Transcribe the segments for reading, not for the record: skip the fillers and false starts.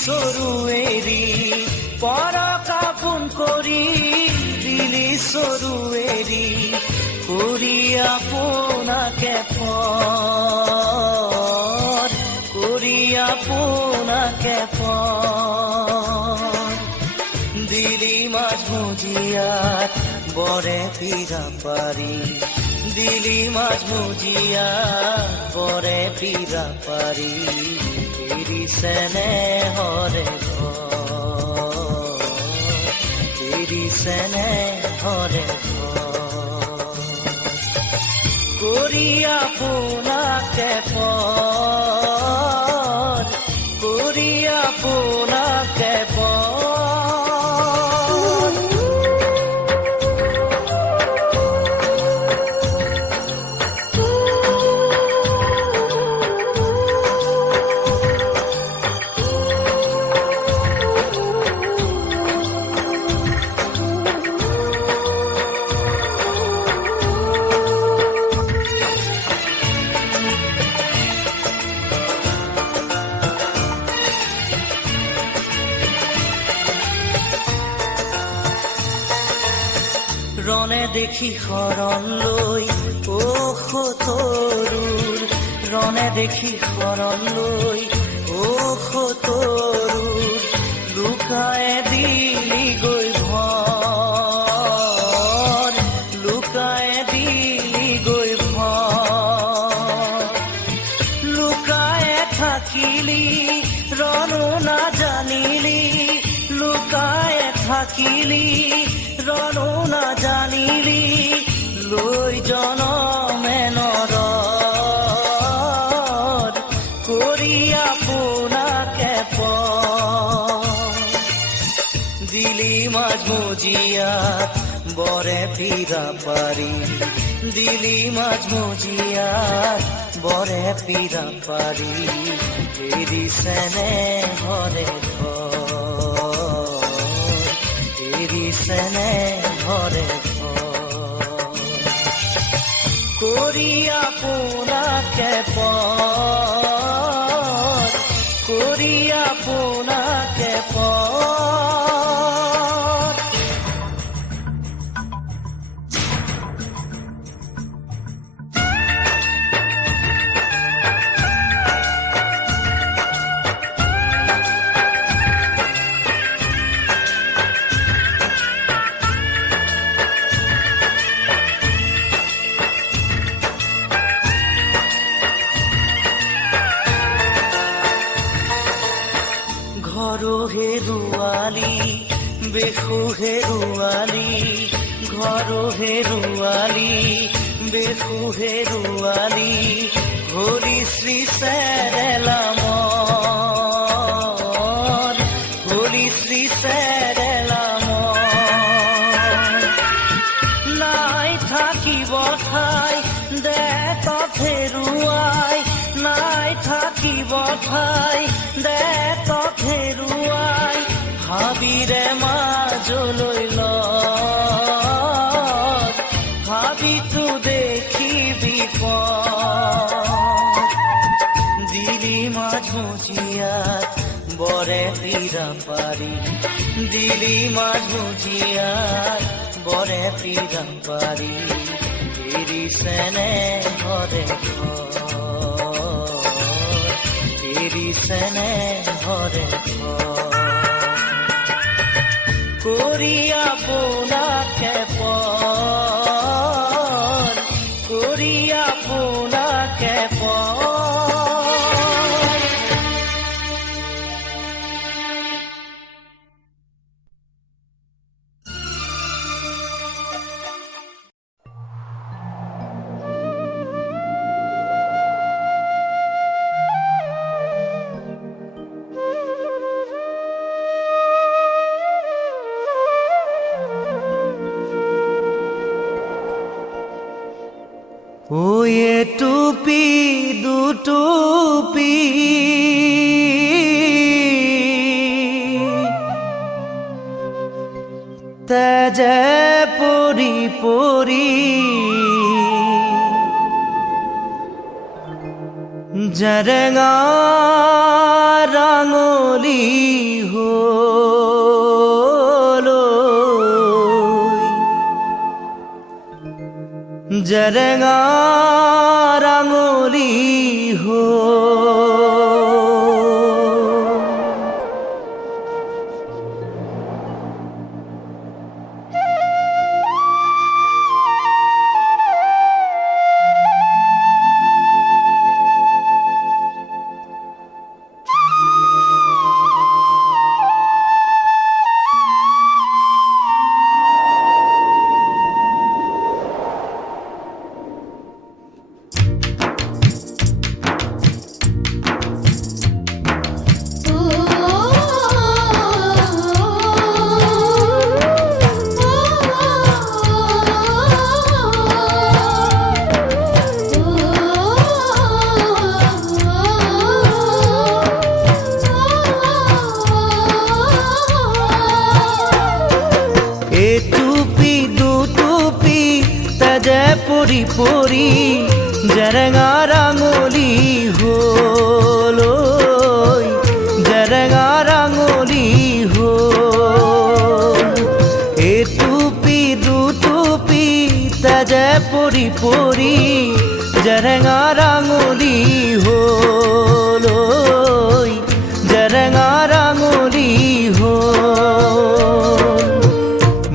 সৰুৱেৰি পৰকাপোন কৰি দিলি সৰুৱেৰি কৰি আপোনাকে পৰ কৰি আপোনাকে পৰ দিলি মাজমজিয়াত বৰে পীৰা পাৰি দিলি মাজমজিয়াত বৰে পীৰা পাৰি স্নেহৰে স্নেহৰে কৰি আপোনাকে পৰ কৰি আপোনাকে পৰ ৰনে দেখি শৰণ লৈ তৰুৰ ৰনে দেখি শৰণ লৈ তৰুৰ লুকাই দিলি গৈ ভৰ লুকাই দিলি গৈ ভৰ লুকাই থাকিলি ৰণো নাজানিলি লুকাই থাকিলি ৰণো নাজানিলি লৈ জনমে নৰ কৰি আপোনাকে পৰ দিলি মাজমজিয়াত বৰে পীৰা পাৰি দিলি মাজমজিয়াত বৰে পীৰা পাৰি এৰি স্নেহৰে স্নেহৰে কৰি আপোনাকে পৰ কৰি আপোনাকে পৰ হেৰুৱালি বেশু হেৰুৱালি ঘৰ হেৰুৱালি বেশু হেৰুৱালি হৰি শ্ৰী চেৰেলামৰ হৰি শ্ৰী চেৰেলামৰ নাই থাকিব ঠাই দে তত হেৰুৱাই নাই থাকিব ঠাই দে তত হেৰুৱাই হাবিৰে মাজলৈ ল হাবিটো দেখিবি দিলি মাজমজিয়াত বৰে পীৰা পাৰি দিলি মাজমজিয়াত বৰে পীৰা পাৰি এৰি স্নেহৰে এৰি স্নেহৰে কৰি আপোনাকে পৰ কৰি আপোনাকে পৰ ওই টুপি দুটুপি তেজে পরি পরি জরঙা রাঙলি হলো জরঙা রাঙলি হো পরি পরি জরঙা রাঙলি হলো জরঙা রাঙলি হো এ টুপি দুটুপি তেজে পরি পরি জরঙা রাঙলি হলো জরঙা রাঙলি হো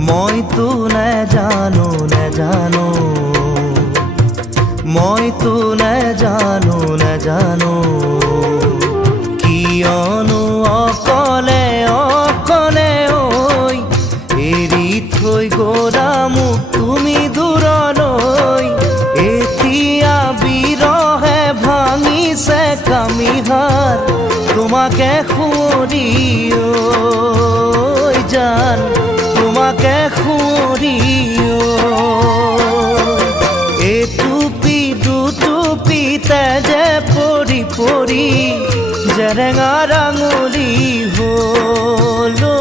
মই তো না জানো মই তো না জানো কিয়নো অকলে অকলে ঐ এৰি থৈ গ'লা মোক তুমি দূৰলৈ এতিয়া বিৰহে ভাঙিছে কামিহাৰ তোমাকে সুঁৱৰি ঐ জান তোমাকে সুঁৱৰি তেজে পৰি পৰি জৰঙা ৰাঙলি হলো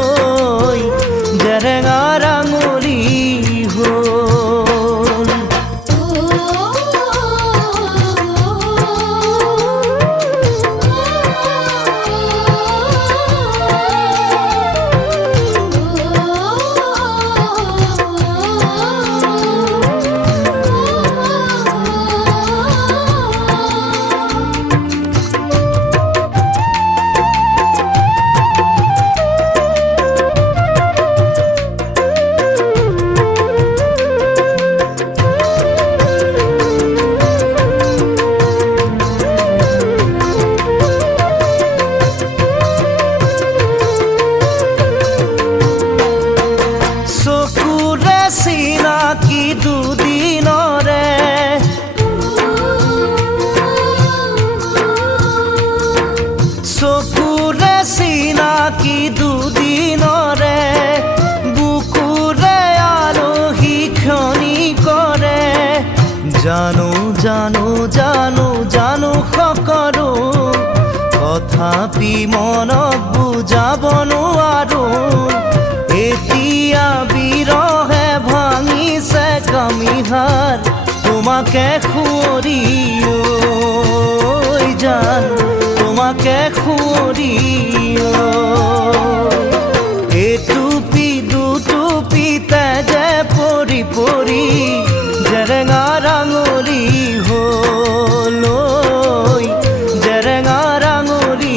জৰঙা ৰাঙলি হল চিনাকি দুদিনৰে চকুৰে চিনাকি দুদিনৰে বুকুৰে আলহী ক্ষণি কৰে জানো জানো জানো জানো সকলো তথাপি মনক বুজাব নোৱাৰো এতিয়া বিৰহে ভাঙিছে কামিহাৰ তোমাকে সুঁৱৰি ঐ জান তোমাকে সুঁৱৰি এ টুপি দুটুপি তেজে পৰি পৰি জৰঙা ৰাঙলি হলো জৰঙা ৰাঙলি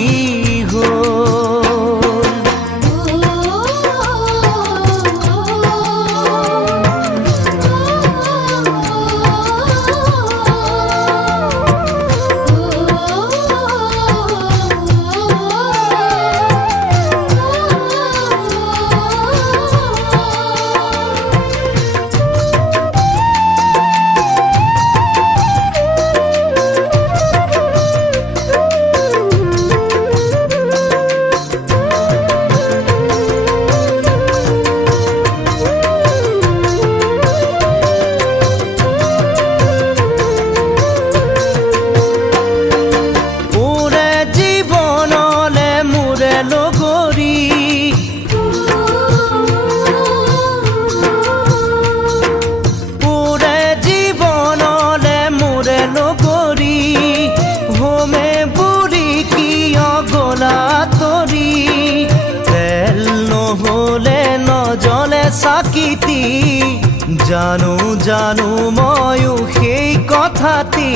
জানো জানো ময়ো সেই কথাটি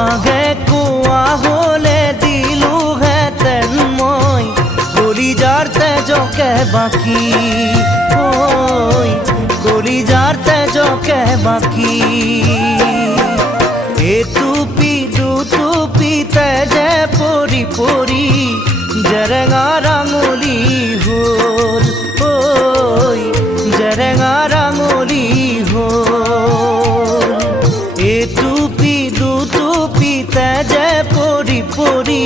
আগে কোৱা হলে দিলোহেঁতেন মই কলিজাৰ তেজকে বাকী ঐ কলিজাৰ তেজকে বাকী এটুপি দুটুপি তেজে পৰি পৰি জেৰেঙা ৰাঙলী হ'ল ঐ জেৰেঙা ৰাঙলী হ'ল এটুপি দুটুপি তেজে পৰি পৰি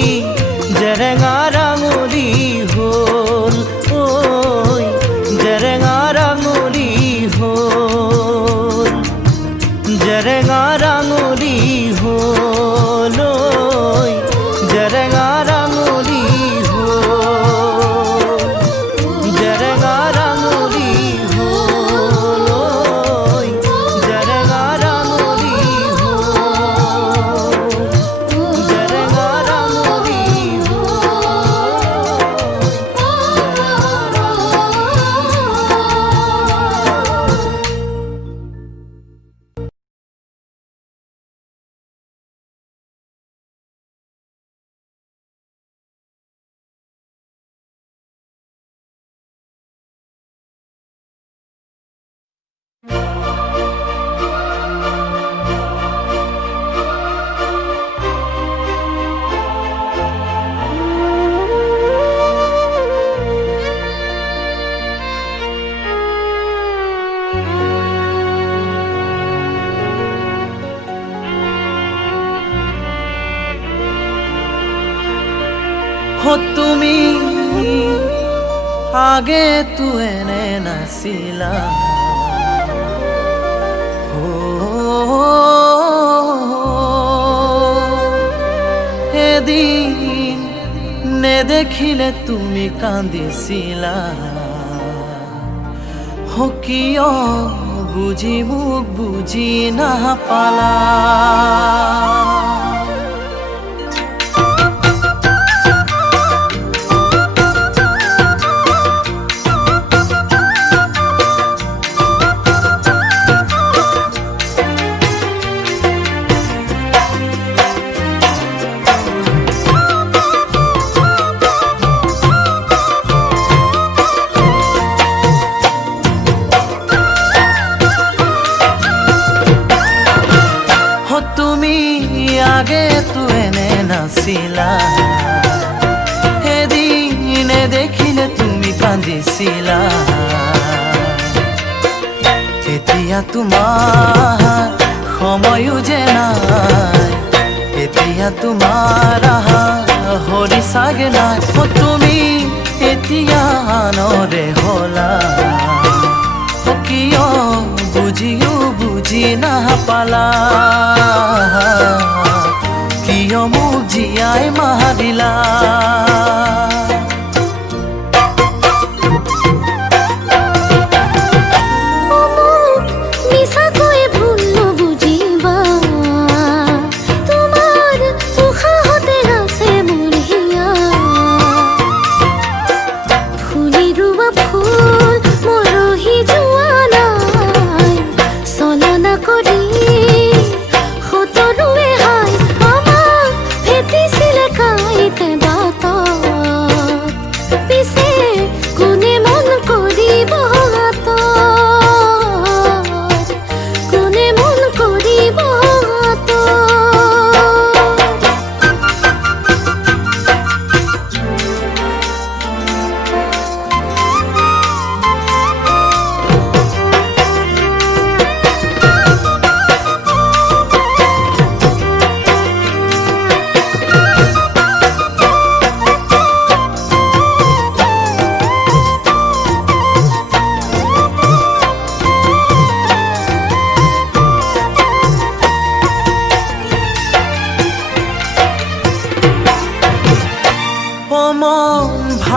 জেৰেঙা ৰাঙলী হ'ল ঐ জেৰেঙা ৰাঙলী হ'ল জেৰেঙা ৰাঙলী হ'ল ঐ জেৰেঙা ৰাঙলী হ'ল জেৰেঙা ৰাঙলী হ'ল ঐ জেৰেঙা ৰাঙলী হ'ল জেৰেঙা ৰাঙলী हो তুমি আগে তো এনে নাছিলা এদিন নেদেখিলে তুমি কান্দিছিলা কিয় বুজি মোক বুজি নাপালা আগে তো এনে নাছিলা এদিনে দেখিলে তুমি কান্দিছিলা এতিয়া তোমাৰ সময়ো যে নাই এতিয়া তোমাৰ হৰি চাগে নাই তুমি এতিয়া আনৰে হলা কিয় বুজিও বুজি নাপালা কিয় মোক জীয়াই মাৰিলা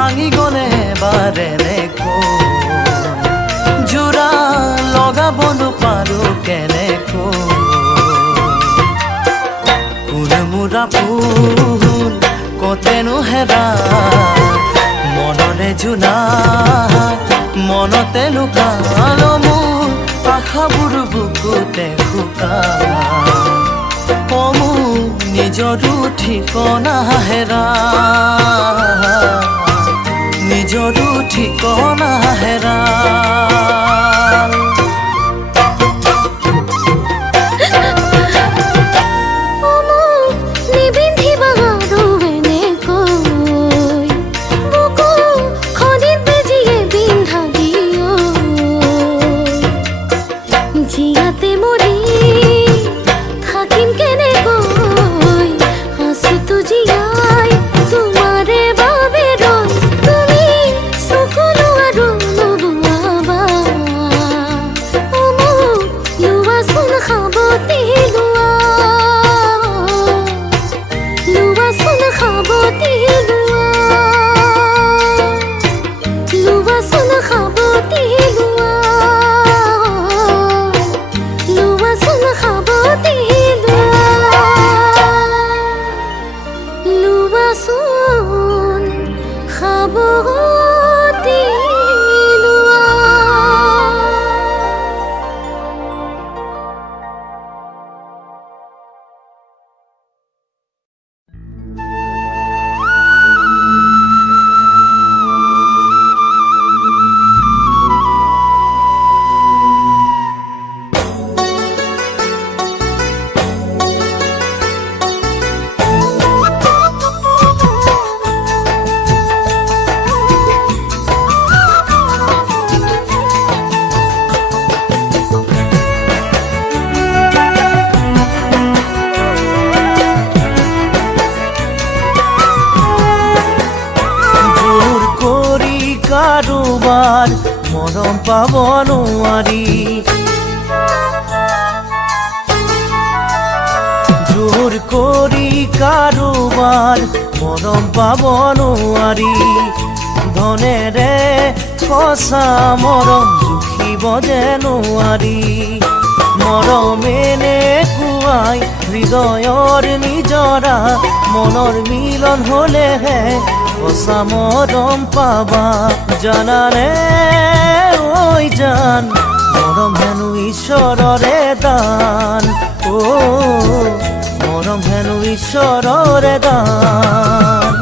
ভাঙি গলে বাৰে নেকো জোৰা লগাব নোপাৰো কেনেকো কোন মোৰা ফুল কতেনো হেৰা মনৰে জোনা মনতে লুকালো মোৰ কথাবোৰ বুকুতে শুকান মোৰ নিজৰো ঠিকনা হেৰা নিজৰো ঠিকনা হেৰা কাৰোবাৰ মৰম পাব নোৱাৰি জোৰ কৰি কাৰোবাৰ মৰম পাব নোৱাৰি ধনেৰে সঁচা মৰম জুখিব যে নোৱাৰি মৰমেনে কুৱাই হৃদয়ৰ নিজৰা মনৰ মিলন হলেহে সঁচা মৰম পাবা জানানে ঐ জান মৰম হেনো ঈশ্বৰৰে দান মৰম হেনো ঈশ্বৰৰে দান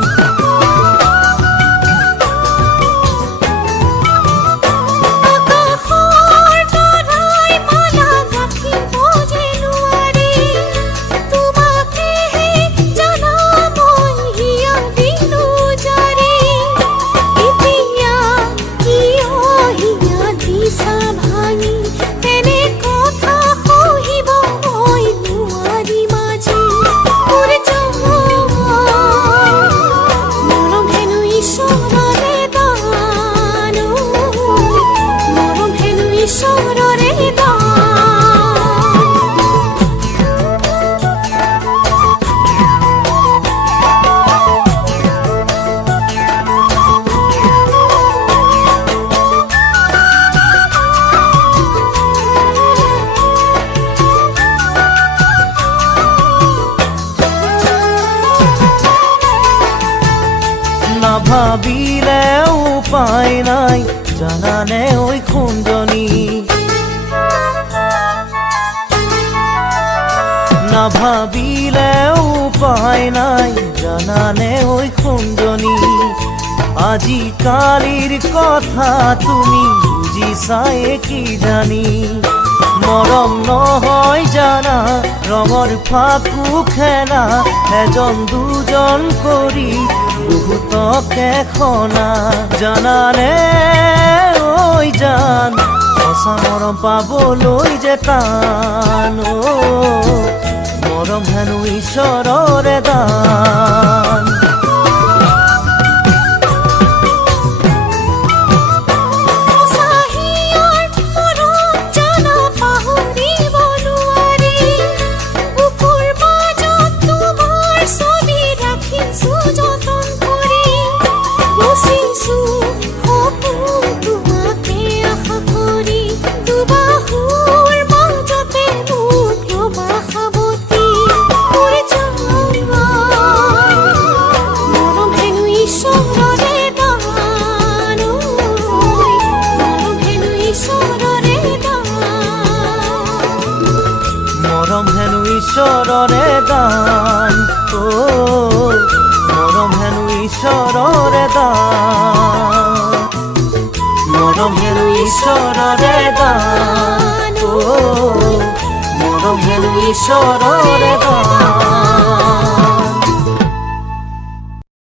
ভাবিলে উপায় নাই জানানে ওই খুন্দনি না ভাবিলে উপায় নাই জানানে ওই খুন্দনি আজিকালির কথা তুমি বুঝিছাই কি জানি মৰম নহয় জানা ৰঙৰ ফাকু খেলা এজন দুজন কৰি বহুতকে খনা জানানে ঐ জান সঁচা মৰম পাবলৈ যে টান মৰম হেনো ঈশ্বৰৰে দান তোমাকে আশা কৰি দুবাহুৰ মাজতে মৰম হেনো ঈশ্বৰৰে দান মৰম হেনো ঈশ্বৰৰে দান মৰম হেনো ঈশ্বৰৰে দান মৰম হেনো ঈশ্বৰৰে দান